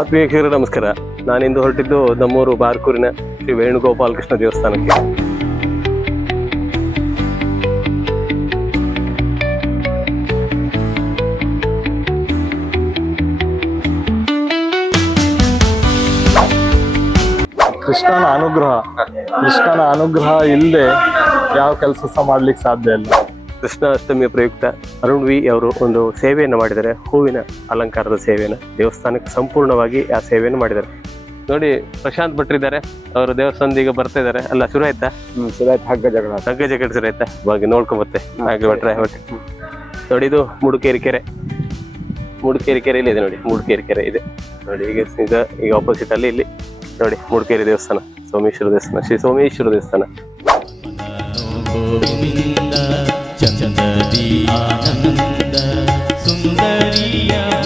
ಆತ್ಮೀಯ ನಮಸ್ಕಾರ. ನಾನಿಂದು ಹೊರಟಿದ್ದು ನಮ್ಮೂರು ಬಾರ್ಕೂರಿನ ಶ್ರೀ ವೇಣುಗೋಪಾಲ ಕೃಷ್ಣ ದೇವಸ್ಥಾನಕ್ಕೆ. ಕೃಷ್ಣನ ಅನುಗ್ರಹ ಕೃಷ್ಣನ ಅನುಗ್ರಹ ಇಲ್ಲದೆ ಯಾವ ಕೆಲಸ ಸಹ ಮಾಡ್ಲಿಕ್ಕೆ ಸಾಧ್ಯ ಇಲ್ಲ. ಕೃಷ್ಣ ಅಷ್ಟಮಿಯ ಪ್ರಯುಕ್ತ ಅರುಣ್ ವಿ ಅವರು ಒಂದು ಸೇವೆಯನ್ನು ಮಾಡಿದ್ದಾರೆ. ಹೂವಿನ ಅಲಂಕಾರದ ಸೇವೆಯನ್ನು. ದೇವಸ್ಥಾನಕ್ಕೆ ಸಂಪೂರ್ಣವಾಗಿ ಆ ಸೇವೆಯನ್ನು ಮಾಡಿದ್ದಾರೆ. ನೋಡಿ ಪ್ರಶಾಂತ್ ಭಟ್ರಿದ್ದಾರೆ. ಅವರು ದೇವಸ್ಥಾನದ ಈಗ ಬರ್ತಾ ಇದ್ದಾರೆ. ಅಲ್ಲ ಶುರು ಆಯ್ತಾ? ಆಯ್ತು. ಹಗ್ಗ ಜಗಳ ಹಗ್ಗ ಜಗಳ ಶುರು ಆಯ್ತಾ? ಬಗ್ಗೆ ನೋಡ್ಕೊಂಬತ್ತೆ ಹಾಗೆ ಭಟ್ರೆ ಹೊಟ್ಟೆ ನೋಡಿ ಇದು ಮುಡುಕೇರಿ ಕೆರೆ. ಮುಡುಕೇರಿ ಕೆರೆ ಇಲ್ಲಿ ಇದೆ ನೋಡಿ. ಮುಡುಕೇರಿ ಕೆರೆ ಇದೆ. ನೋಡಿ ಈಗ ಈಗ ಈಗ ಆಪೋಸಿಟ್ ಅಲ್ಲಿ ಇಲ್ಲಿ. ನೋಡಿ ಮುಡುಕೇರಿ ದೇವಸ್ಥಾನ. ಸೋಮೇಶ್ವರ ದೇವಸ್ಥಾನ. ಶ್ರೀ ಸೋಮೇಶ್ವರ ದೇವಸ್ಥಾನ. आनंद Sundariya.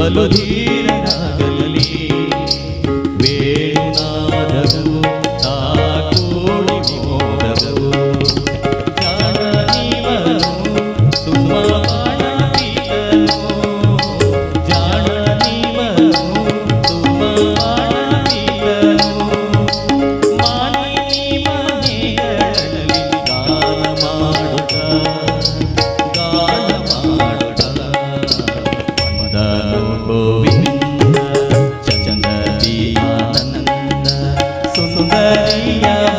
ಬಲುಧೀರನಾಗಲಿ ವೇಣುನಾದವು Yeah.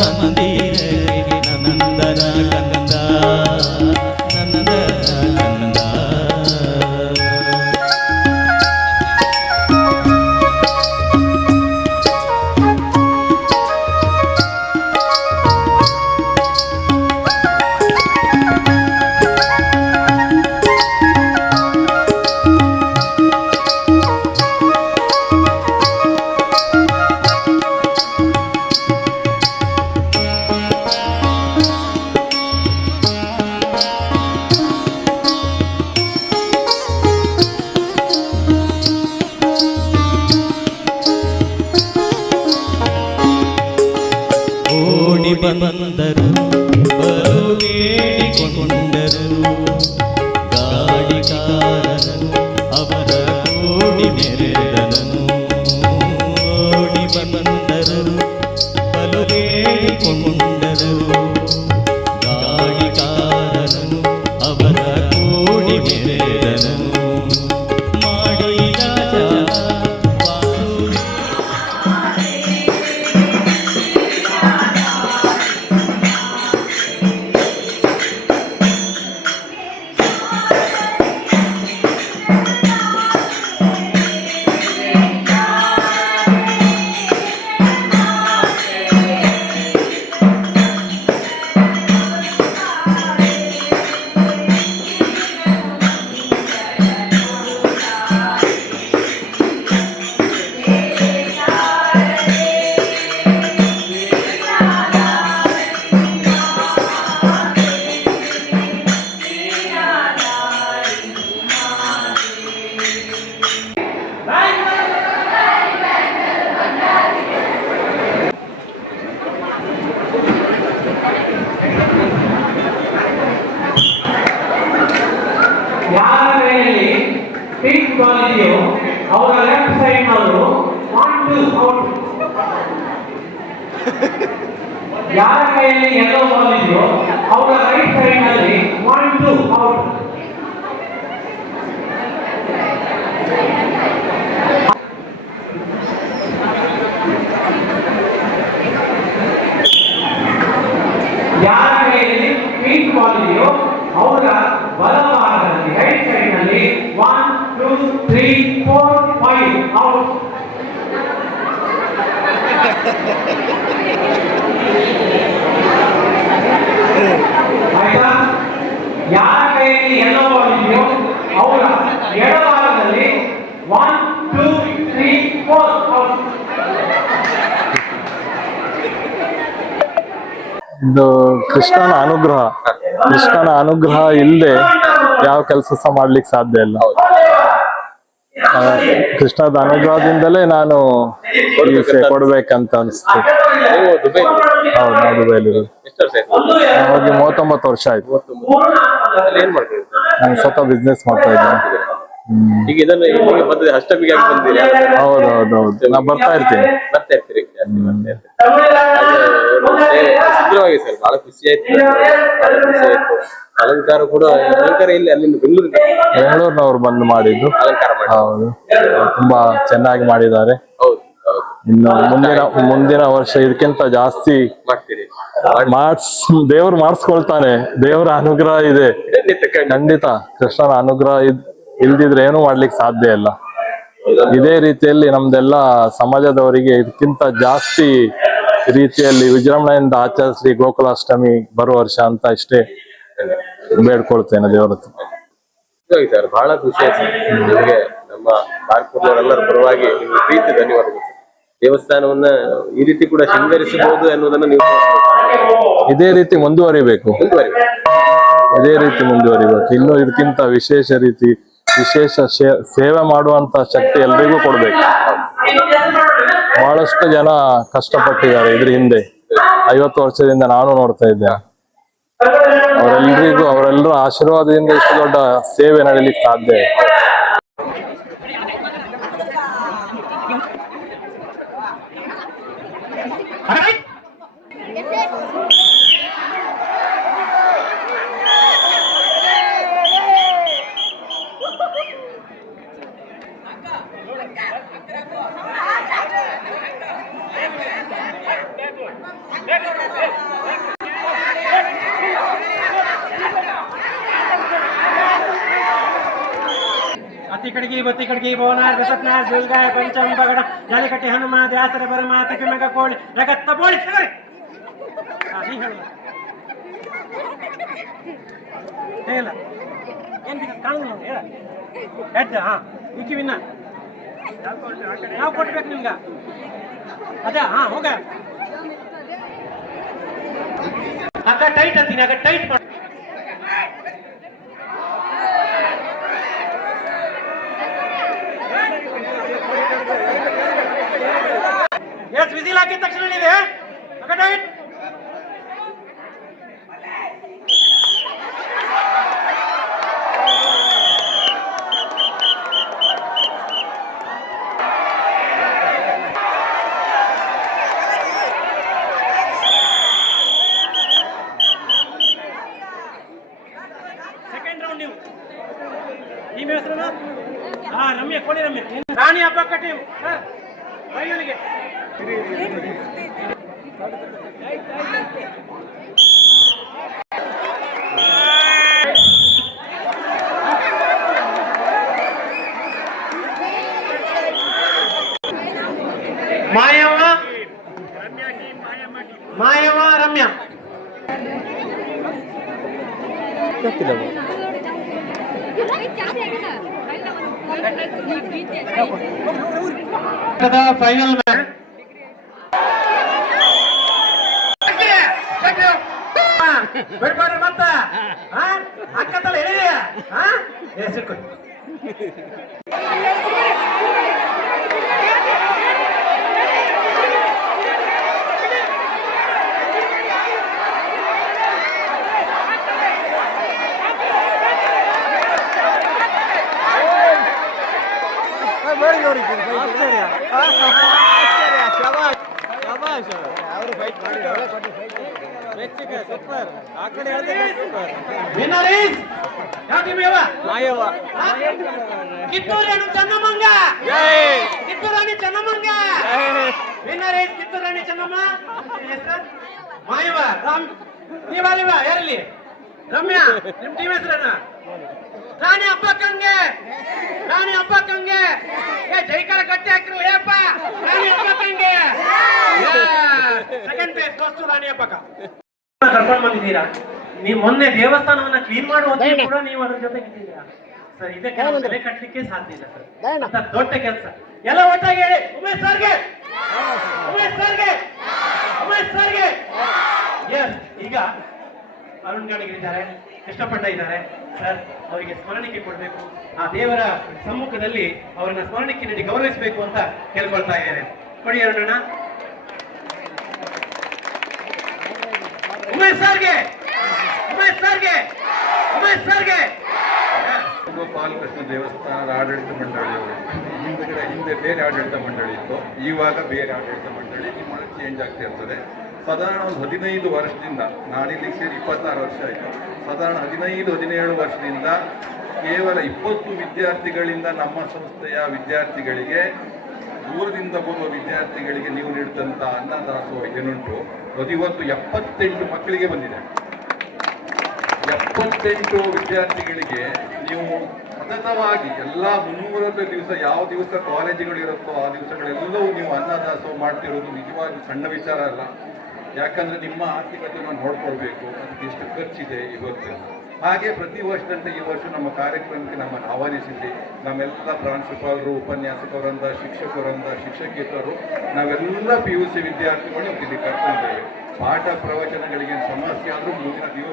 One two three four out ಇದು ಕೃಷ್ಣನ ಅನುಗ್ರಹ. ಕೃಷ್ಣನ ಅನುಗ್ರಹ ಇಲ್ಲದೆ ಯಾವ ಕೆಲಸ ಸಹ ಮಾಡ್ಲಿಕ್ಕೆ ಸಾಧ್ಯ ಇಲ್ಲ. ಕೃಷ್ಣದ ಅನುಗ್ರಹದಿಂದಲೇ ನಾನು ಕೊಡ್ಬೇಕಂತ ಅನಿಸ್ತು. ಹೌದು ನಾವು ದುಬೈಲಿರೋದು ಹೋಗಿ ಮೂವತ್ತೊಂಬತ್ತು ವರ್ಷ ಆಯ್ತು. ನಾನು ಸ್ವತಃ ಬಿಸ್ನೆಸ್ ಮಾಡ್ತಾ ಇದ್ದೇನೆ. ಈಗ ಇದನ್ನು ಇಲ್ಲಿಗೆ ಬಂದಿದೆ ಅಷ್ಟಮಿಗೆ ಆಗಿ ಬಂದಿರಿ ಹೌದು ಹೌದು ಹೌದು. ನಾ ಬರ್ತಾ ಇರ್ತೀನಿ. ಬರ್ತಾ ಇರ್ತೀರಿ ಜಾಸ್ತಿ ಬರ್ತಾ ಇರ್ತೀರಿ ಹಾಗೆ ಸುಂದರವಾಗಿ ಸರ್ ಬಹಳ ಖುಷಿ ಆಯ್ತು. ಬಹಳ ಖುಷಿ ಆಯ್ತು. ಅಲಂಕಾರ ಕೂಡ ಅಲಂಕಾರ ಇಲ್ಲಿ ಅಲ್ಲಿಂದ ಬೆಂಗಳೂರಿಂದ ಬೆಂಗಳೂರಿನವ್ರು ಬಂದು ಮಾಡಿದ್ದು. ಅಲಂಕಾರ ಮಾಡಿ ಹೌದು. ತುಂಬಾ ಚೆನ್ನಾಗಿ ಮಾಡಿದ್ದಾರೆ. ಹೌದು ಹೌದು. ಇನ್ನು ಮುಂದಿನ ಮುಂದಿನ ವರ್ಷ ಇದಕ್ಕಿಂತ ಜಾಸ್ತಿ ಮಾಡ್ತೀರಿ. ಮಾಡ್ಸ್ ದೇವ್ರು ಮಾಡಿಸ್ಕೊಳ್ತಾನೆ. ದೇವರ ಅನುಗ್ರಹ ಇದೆ. ಖಂಡಿತ. ಕೃಷ್ಣನ ಅನುಗ್ರಹ ಇದ್- ಇಲ್ದಿದ್ರೆ ಏನು ಮಾಡ್ಲಿಕ್ಕೆ ಸಾಧ್ಯ ಇಲ್ಲ. ಇದೇ ರೀತಿಯಲ್ಲಿ ನಮ್ದೆಲ್ಲ ಸಮಾಜದವರಿಗೆ ಇದಕ್ಕಿಂತ ಜಾಸ್ತಿ ರೀತಿಯಲ್ಲಿ ವಿಜೃಂಭಣೆಯಿಂದ ಆಚರಿಸಿ ಗೋಕುಲಾಷ್ಟಮಿ ಬರುವ ವರ್ಷ ಅಂತ ಇಷ್ಟೇ ಬೇಡ್ಕೊಳ್ತೇನೆ ದೇವರ ಹತ್ರ ಸರ್ ಬಹಳ ಖುಷಿ ಆಯ್ತು. ನಿಮಗೆ ನಮ್ಮ ಬಾರ್ಕೂರ್ನವರೆಲ್ಲರ ಪರವಾಗಿ ನಿಮ್ಮ ಪ್ರೀತಿ ಧನ್ಯವಾದಗಳು ದೇವಸ್ಥಾನವನ್ನ ಈ ರೀತಿ ಕೂಡ ಶೃಂಗರಿಸಬಹುದು ಅನ್ನೋದನ್ನ ನೀವು. ಇದೇ ರೀತಿ ಮುಂದುವರಿಬೇಕು. ಮುಂದುವರಿ ಇದೇ ರೀತಿ ಮುಂದುವರಿಬೇಕು. ಇನ್ನು ಇದಕ್ಕಿಂತ ವಿಶೇಷ ರೀತಿ ವಿಶೇಷ ಸೇವೆ ಮಾಡುವಂತ ಶಕ್ತಿ ಎಲ್ರಿಗೂ ಕೊಡ್ಬೇಕು. ಬಹಳಷ್ಟು ಜನ ಕಷ್ಟಪಟ್ಟಿದ್ದಾರೆ ಇದ್ರ ಹಿಂದೆ. ಐವತ್ತು ವರ್ಷದಿಂದ ನಾನು ನೋಡ್ತಾ ಇದ್ದೆ. ಅವರೆಲ್ರಿಗೂ, ಅವರೆಲ್ಲರ ಆಶೀರ್ವಾದದಿಂದ ಇಷ್ಟು ದೊಡ್ಡ ಸೇವೆ ನಡೀಲಿಕ್ಕೆ ಸಾಧ್ಯ. ಬೆಸತ್ನಾರ್ ಜುಲ್ಗಾಯ ಪಂಚಮ ಬಗಡ ಜಾಲಿಕಟ್ಟಿ ಹನುಮ ದ್ಯಾಸರ ಬರಮ ತಿಪ್ಪಿ ಮೆಗ ಕೋಳಿ ರಗತ್ತ ಬೋಳಿ ತಗರಿ. ಹಾ, ನೀ ಹೇಳು ಹೇಳ ಏನ್ ಬಿದ್ದ ಕಾಣುದು ನಮ್ಗೆ ಹೇಳ ಎಡ್ಡ ಹಾ ಇಕ್ಕಿ ವಿನ್ನ ನಾವು ಕೊಡ್ಬೇಕು ನಿಮ್ಗ ಅದ ಹಾ ಹೋಗ ಅಕ್ಕ ಟೈಟ್ ಅಂತೀನಿ ಅಕ್ಕ ಟೈಟ್ ಮಾಡು ಹಾಕಿದ ತಕ್ಷಣ ಇದೆ మాయమ్మ. మాయమ్మ రమ్య. ఫైనల్ ಇಲ್ಲ ಇರಲಿ ರಮ್ಯಾ ನಿಮ್ ಟೀಮ್ ಹೆಸರನ್ನ ರಾಣಿ ಕಂಗೆ. ರಾಣಿ ಹಬ್ಬಕ್ಕಂಗೆ ಏ ಜೈಕಾರ ಕಟ್ಟಿ ಹಾಕಿರು ಏಪ್ಪ. ರಾಣಿ ಹಬ್ಬಕ್ಕಂಗೆ ಸೆಕೆಂಡ್ ಪ್ಲೇಸ್ ಫಸ್ಟ್ ರಾಣಿ ಹಬ್ಬಕ್ಕ ಕರ್ಕೊಂಡು ಬಂದಿದ್ದೀರಾ? ನೀವು ಮೊನ್ನೆ ದೇವಸ್ಥಾನವನ್ನ ಕ್ಲೀನ್ ಮಾಡುವಂತ ಕೂಡ ನೀವು ಅದ್ರ ಜೊತೆ ಸರ್ ಇದಕ್ಕೆ ಬೆಲೆ ಕಟ್ಟಲಿಕ್ಕೆ ಸಾಧ್ಯ ಇಲ್ಲ ಸರ್. ಅಂತ ದೊಡ್ಡ ಕೆಲಸ. ಎಲ್ಲ ಒಟ್ಟಾಗಿ ಹೇಳಿ. ಉಮೇಶ್ ಸರ್ಗೆ. ಉಮೇಶ್ ಸರ್ಗೆ. ಉಮೇಶ್ ಸರ್ಗೆ. ಎಸ್ ಈಗ ಅರುಣ್ ಗಾಡಿಗೆ ಇದ್ದಾರೆ ಕೃಷ್ಣಪಟ್ಟ ಇದ್ದಾರೆ. ಸರ್, ಅವರಿಗೆ ಸ್ಮರಣಿಕೆ ಕೊಡಬೇಕು. ಆ ದೇವರ ಸಮ್ಮುಖದಲ್ಲಿ ಅವರನ್ನ ಸ್ಮರಣಿಕೆ ನೀಡಿ ಗೌರವಿಸಬೇಕು ಅಂತ ಕೇಳ್ಕೊಳ್ತಾ ಇದ್ದೇನೆ. ಕೊಡಿ ಅರುಣಣ್ಣ. ಉಮೇಶ್ ಸರ್ಗೆ! ಸರ್ಗೆ! ಸರ್ಗೆ! ಗೋಪಾಲಕೃಷ್ಣ ದೇವಸ್ಥಾನದ ಆಡಳಿತ ಮಂಡಳಿಯವರು ಹಿಂದ್ಗಡೆ ಹಿಂದೆ ಬೇರೆ ಆಡಳಿತ ಮಂಡಳಿ ಇತ್ತು. ಇವಾಗ ಬೇರೆ ಆಡಳಿತ ಮಂಡಳಿ. ನಿಮ್ಮ ಚೇಂಜ್ ಆಗ್ತಾ ಇರ್ತದೆ. ಸಾಧಾರಣ ಒಂದು ಹದಿನೈದು ವರ್ಷದಿಂದ ನಾನಿಲ್ಲಿ ಸೇರಿ ಇಪ್ಪತ್ತಾರು ವರ್ಷ ಆಯಿತು. ಸಾಧಾರಣ ಹದಿನೈದು, ಹದಿನೇಳು ವರ್ಷದಿಂದ ಕೇವಲ ಇಪ್ಪತ್ತು ವಿದ್ಯಾರ್ಥಿಗಳಿಂದ ನಮ್ಮ ಸಂಸ್ಥೆಯ ವಿದ್ಯಾರ್ಥಿಗಳಿಗೆ, ದೂರದಿಂದ ಬರುವ ವಿದ್ಯಾರ್ಥಿಗಳಿಗೆ ನೀವು ನೀಡಿದಂಥ ಅನ್ನದಾಸೋಹ ಏನುಂಟು? ಅದು ಇವತ್ತು ಎಪ್ಪತ್ತೆಂಟು ಮಕ್ಕಳಿಗೆ ಬಂದಿದೆ. ಎಪ್ಪತ್ತೆಂಟು ವಿದ್ಯಾರ್ಥಿಗಳಿಗೆ ನೀವು ಸತತವಾಗಿ ಎಲ್ಲ ಮುನ್ನೂರತ್ತು ದಿವಸ ಯಾವ ದಿವಸ ಕಾಲೇಜುಗಳು ಇರುತ್ತೋ ಆ ದಿವಸಗಳೆಲ್ಲವೂ ನೀವು ಅನ್ನದಾಸೋಹ ಮಾಡ್ತಿರೋದು ನಿಜವಾಗಿ ಸಣ್ಣ ವಿಚಾರ ಅಲ್ಲ. ಯಾಕಂದ್ರೆ ನಿಮ್ಮ ಆರ್ಥಿಕತೆಯನ್ನು ನೋಡ್ಕೊಳ್ಬೇಕು ಅದಕ್ಕೆ ಎಷ್ಟು ಖರ್ಚಿದೆ ಇವತ್ತು ಹಾಗೆ ಪ್ರತಿ ವರ್ಷದಂತೆ ಈ ವರ್ಷ ನಮ್ಮ ಕಾರ್ಯಕ್ರಮಕ್ಕೆ ನಮ್ಮನ್ನು ಆಹ್ವಾನಿಸಿದ್ದೆ ನಮ್ಮೆಲ್ಲ ಪ್ರಾಂಶುಪಾಲರು ಉಪನ್ಯಾಸಕರಂದ ಶಿಕ್ಷಕರಂದ ಶಿಕ್ಷಕೇತರು ನಾವೆಲ್ಲ ಪಿ ಯು ಸಿ ವಿದ್ಯಾರ್ಥಿಗಳು ಇಲ್ಲಿ ಕರ್ಕೊಂಡಿದ್ದೇವೆ ಪಾಠ ಪ್ರವಚನಗಳಿಗೆ ಸಮಸ್ಯೆ ಆದರೂ ಮುಂದಿನ ದಿವಸ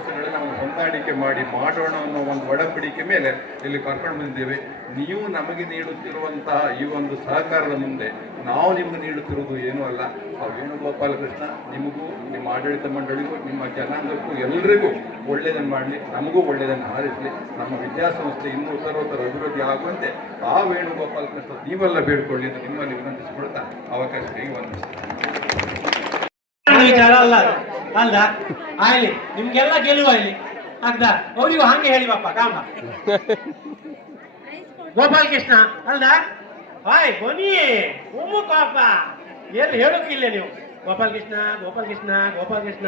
ಹೊಂದಾಣಿಕೆ ಮಾಡಿ ಮಾಡೋಣ ಅನ್ನೋ ಒಂದು ಒಡಂಬಡಿಕೆ ಮೇಲೆ ಇಲ್ಲಿ ಕರ್ಕೊಂಡು ಬಂದಿದ್ದೇವೆ. ನೀವು ನಮಗೆ ನೀಡುತ್ತಿರುವಂತಹ ಈ ಒಂದು ಸಹಕಾರದ ಮುಂದೆ ನಾವು ನಿಮ್ಗೆ ನೀಡುತ್ತಿರುವುದು ಏನೂ ಅಲ್ಲ. ಆ ವೇಣುಗೋಪಾಲ ಕೃಷ್ಣ ನಿಮಗೂ, ನಿಮ್ಮ ಆಡಳಿತ ಮಂಡಳಿಗೂ, ನಿಮ್ಮ ಜನಾಂಗಕ್ಕೂ ಎಲ್ರಿಗೂ ಒಳ್ಳೆಯದನ್ನು ಮಾಡಲಿ, ನಮಗೂ ಒಳ್ಳೆಯದನ್ನು ಹಾರಿಸಲಿ. ನಮ್ಮ ವಿದ್ಯಾಸಂಸ್ಥೆ ಇನ್ನೂ ಉತ್ತರೋತ್ತರ ಅಭಿವೃದ್ಧಿ ಆಗುವಂತೆ ಆ ವೇಣುಗೋಪಾಲ ಕೃಷ್ಣ ನೀವೆಲ್ಲ ಬೇಡ್ಕೊಳ್ಳಿ ಅಂತ ನಿಮ್ಮಲ್ಲಿ ವಿನಂತಿಸಿಕೊಳ್ತಾ ಅವಕಾಶ ವಂದಿಸ್ತೀನಿ ವಿಚಾರ ಅಲ್ಲ. ಅಲ್ಲ, ಆಗಲಿ. ನಿಮ್ಗೆಲ್ಲ ಗೆಲುವ ಇಲ್ಲಿ. ಆಗ್ದ ಅವರಿಗೂ ಹಂಗೆ ಹೇಳಿ ಬಾಪ ಕಾಮ. ಗೋಪಾಲ್ ಕೃಷ್ಣ ಅಲ್ದ ಹಾಯ್ ಬನ್ನಿ ಉಮ್ಮು ಪಾಪ. ಎಲ್ಲಿ ಹೇಳೋಕ್ಕಿಲ್ಲ ನೀವು. ಗೋಪಾಲ್ ಕೃಷ್ಣ ಗೋಪಾಲ್ ಕೃಷ್ಣ ಗೋಪಾಲ್ ಕೃಷ್ಣ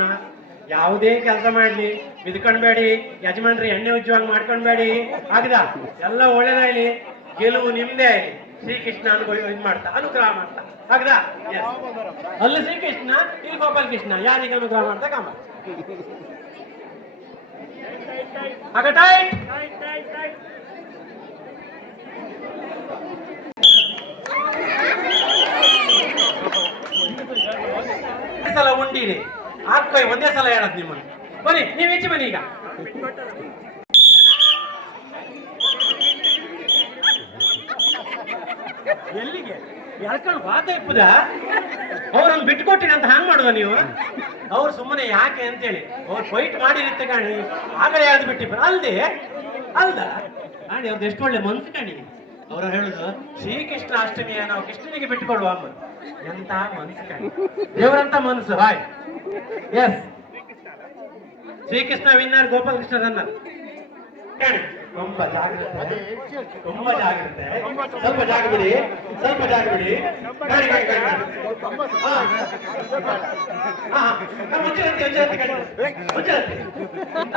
ಯಾವುದೇ ಕೆಲಸ ಮಾಡ್ಲಿ ಬಿದ್ಕೊಂಡ್ಬೇಡಿ ಯಜಮಾನ್ರಿ ಎಣ್ಣೆ ಉಜ್ಜುವಾಗ ಮಾಡ್ಕೊಂಡ್ಬೇಡಿ. ಆಗದ ಎಲ್ಲ ಒಳ್ಳೇದಾಗ್ಲಿ ಗೆಲುವು ನಿಮ್ದೇ ಆಗ್ಲಿ ಶ್ರೀಕೃಷ್ಣ ಇದು ಮಾಡ್ತಾ, ಅನುಗ್ರಹ ಮಾಡ್ತಾ. ಆಗದ. ಅಲ್ಲಿ ಶ್ರೀಕೃಷ್ಣ, ಇಲ್ಲಿ ಗೋಪಾಲ್ ಕೃಷ್ಣ ಯಾರಿಗೆ ಅನುಗ್ರಹ ಮಾಡ್ತಾ, ಕಾಮ? ಆಗ ಟೈಟ್ ಸಲ ಉಂಡಿರಿ. ಹಾಕ್ಬೈ ಒಂದೇ ಸಲ ಹೇಳದ್ ನಿಮ್ಮನ್ನು. ಬನ್ನಿ, ನೀವು ಈಚೆ ಬನ್ನಿ ಈಗ. ಎಲ್ಲಿಗೆ? ಯಾಕಂದ್ರೆ ವಾತ ಇಪ್ಪದ? ಅವ್ರನ್ನ ಬಿಟ್ಕೊಟ್ಟಿರಿ ಅಂತ ಹಂಗ್ ಮಾಡುವ ನೀವು? ಅವ್ರು ಸುಮ್ಮನೆ ಯಾಕೆ ಅಂತೇಳಿ, ಅವ್ರು ಫೈಟ್ ಮಾಡಿರುತ್ತೆ ಕಾಣಿ. ಆಗಲೇ ಯಾವ್ದು ಬಿಟ್ಟಿಪ್ಪ ಅಲ್ದೆ, ಅಲ್ದ? ಕಾಣಿ ಅವ್ರದ್ದು ಎಷ್ಟು ಒಳ್ಳೆ ಮನ್ಸು ಕಾಣಿ. ಅವ್ರು ಹೇಳುದು, ಶ್ರೀಕೃಷ್ಣ ಅಷ್ಟಮಿಯ ನಾವು ಕೃಷ್ಣನಿಗೆ ಬಿಟ್ಟುಕೊಡುವ ಅಮ್ಮ. ಎಂತ ಮನ್ಸು ಕಾಣಿ. ದೇವರಂತ ಮನಸ್ಸು hi. Yes Shrikrishna winner Gopalakrishna runner ಕಾಣಿ. ತುಂಬಾ ಜಾಗ್ರತೆ ತುಂಬಾ ಜಾಗ್ರತೆ ಸ್ವಲ್ಪ ಜಾಗ ಬಿಡಿ ಸ್ವಲ್ಪ ಜಾಗ ಬಿಡಿ ಗಾಡಿ ಗಾಡಿ ಗಾಡಿ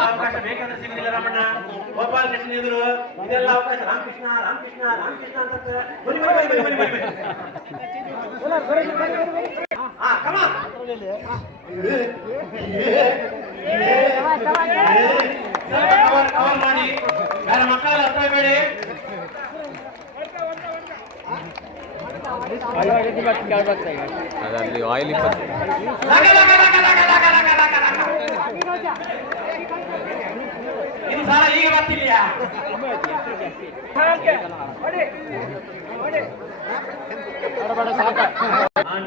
ಅವಕಾಶ ಬೇಕಂದ್ರೆ ಸಿಗುದಿಲ್ಲ ರಮಣ್ಣ ಗೋಪಾಲ ಕೃಷ್ಣ ಎದುರು ಇದೆಲ್ಲ ಅವಕಾಶ ರಾಮಕೃಷ್ಣ ರಾಮಕೃಷ್ಣ ರಾಮಕೃಷ್ಣ ಅಂತ ಬನ್ನಿ ಬನ್ನಿ ಬನ್ನಿ ಬನ್ನಿ ಬನ್ನಿ ಹಾ ಕಮ ಕವರ್ ಹತ್ರ ಬೇಡಿ ಅದಲ್ಲಿ ಆಯಿಲ್ ಇಪ್ಪತ್ತು one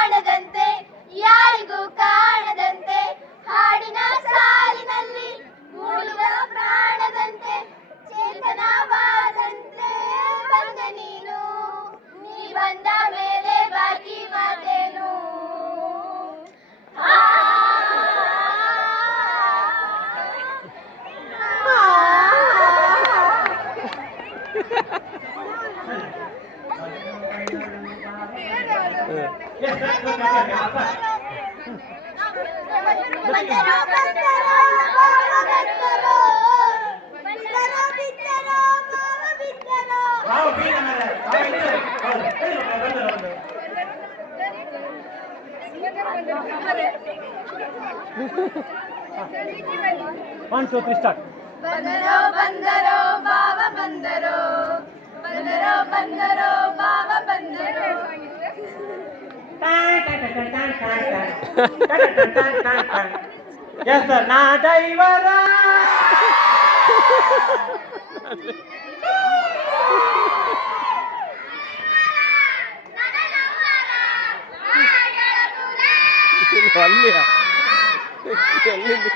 One, two, three, start. Bandaro, bandaro, baba bandaro, bandaro, bandaro. Yes sir ನಾ ದೈವರ ಅಲ್ಲಿಯ ಎಲ್ಲಿಂದ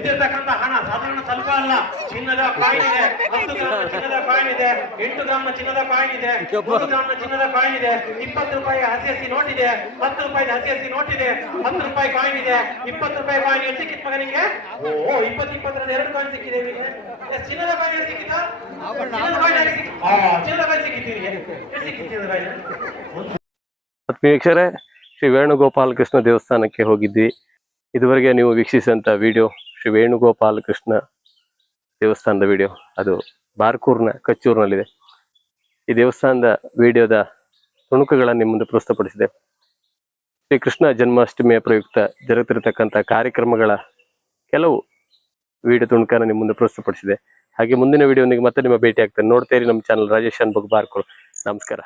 ಬಿದ್ದಿರ್ತಕ್ಕಂಥ ಹಣ ಸಾಧಾರಣ ಸ್ವಲ್ಪ ಅಲ್ಲ. ಚಿನ್ನದ ಕಾಯಿನ್ ಇದೆ. ಹತ್ತು ಗ್ರಾಮ್ ಚಿನ್ನದ ಕಾಯಿನ್ ಇದೆ. ಎಂಟು ಗ್ರಾಮ್ ಚಿನ್ನದ ಕಾಯಿನ್ ಇದೆ. ಮೂರು ಗ್ರಾಮ್ ಚಿನ್ನದ ಕಾಯಿನ್ ಇದೆ. ಇಪ್ಪತ್ತು ರೂಪಾಯಿ ಹಸಿ ಹಸಿ ನೋಟ್ ಇದೆ. ಹತ್ತು ರೂಪಾಯಿ ಹಸಿ ಹಸಿ ನೋಟ್ ಇದೆ. ಹತ್ತು ರೂಪಾಯಿ ಕಾಯಿನ್ ಇದೆ. ಇಪ್ಪತ್ತು ರೂಪಾಯಿ ಕಾಯಿನ್ ಎಷ್ಟು ಸಿಕ್ಕಿತ್ತು ಮಗ ನಿಂಗೆ? ಓ ಇಪ್ಪತ್ತು ಇಪ್ಪತ್ತರದ ಎರಡು ಕಾಯಿನ್ ಸಿಕ್ಕಿದೆ ನಿಮಗೆ ಚಿನ್ನದ ಕಾಯಿನ್ ಸಿಕ್ಕಿದ ಚಿನ್ನದ ಕಾಯಿನ್ ಸಿಕ್ಕಿತ್ತು? ಆ ಚಿನ್ನದ ಕಾಯಿನ್ ಸಿಕ್ಕಿತ್ತು ಎಷ್ಟು ಸಿಕ್ಕಿತ್ತು ಚಿನ್ನದ ಕಾಯಿನ್ ವೀಕ್ಷಕರೇ ಶ್ರೀ ವೇಣುಗೋಪಾಲ ಕೃಷ್ಣ ದೇವಸ್ಥಾನಕ್ಕೆ ಹೋಗಿದ್ವಿ ಇದುವರೆಗೆ ನೀವು ವೀಕ್ಷಿಸಿದಂಥ ವಿಡಿಯೋ ಶ್ರೀ ವೇಣುಗೋಪಾಲ ಕೃಷ್ಣ ದೇವಸ್ಥಾನದ ವಿಡಿಯೋ ಅದು ಬಾರ್ಕೂರ್ನ ಕಚ್ಚೂರಿನಲ್ಲಿದೆ. ಈ ದೇವಸ್ಥಾನದ ವಿಡಿಯೋದ ತುಣುಕುಗಳನ್ನು ಮುಂದೆ ಪ್ರಸ್ತುತಪಡಿಸಿದೆ. ಶ್ರೀ ಕೃಷ್ಣ ಜನ್ಮಾಷ್ಟಮಿಯ ಪ್ರಯುಕ್ತ ಜರುಗುತ್ತಿರತಕ್ಕಂಥ ಕಾರ್ಯಕ್ರಮಗಳ ಕೆಲವು ವಿಡಿಯೋ ತುಣುಕನ್ನು ನಿಮ್ಮ ಮುಂದೆ ಪ್ರಸ್ತುತಪಡಿಸಿದೆ. ಹಾಗೆ ಮುಂದಿನ ವಿಡಿಯೋನಿಗೆ ಮತ್ತೆ ನಿಮ್ಮ ಭೇಟಿ ಆಗ್ತದೆ ನೋಡ್ತೇರಿ ನಮ್ಮ ಚಾನಲ್ ರಾಜೇಶ್ ಅನ್ಬಗ್ ಬಾರ್ಕೂರ್. ನಮಸ್ಕಾರ.